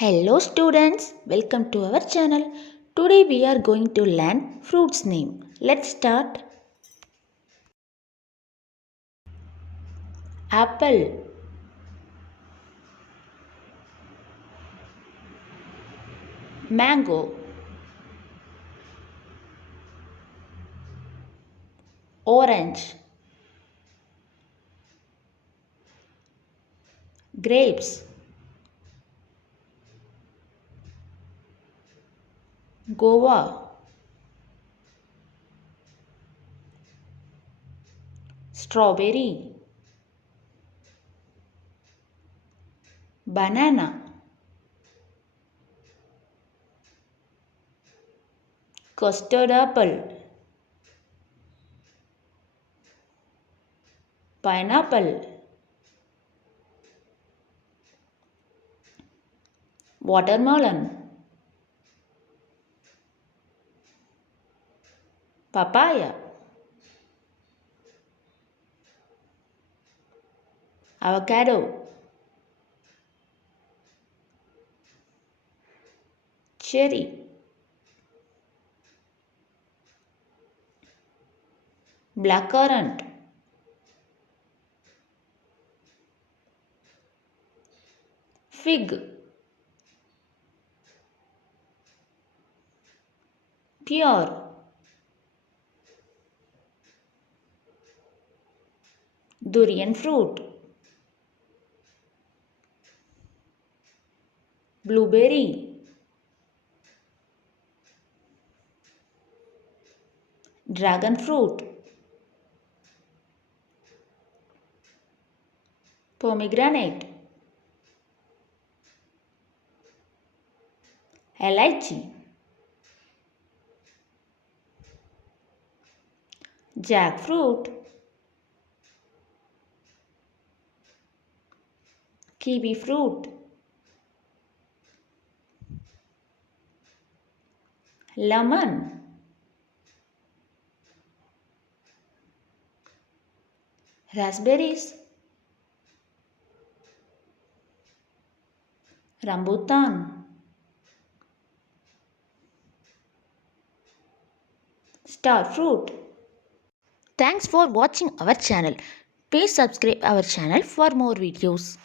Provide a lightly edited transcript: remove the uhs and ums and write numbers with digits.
Hello students, welcome to our channel. Today we are going to learn fruits name. Let's start. Apple, mango, orange, grapes, guava, strawberry, banana, custard apple, pineapple, watermelon, papaya, avocado, cherry, blackcurrant, fig, pear, durian fruit, blueberry, dragon fruit, pomegranate, lychee, jackfruit, kiwi fruit, lemon, raspberries, rambutan, star fruit. Thanks for watching our channel. Please subscribe our channel for more videos.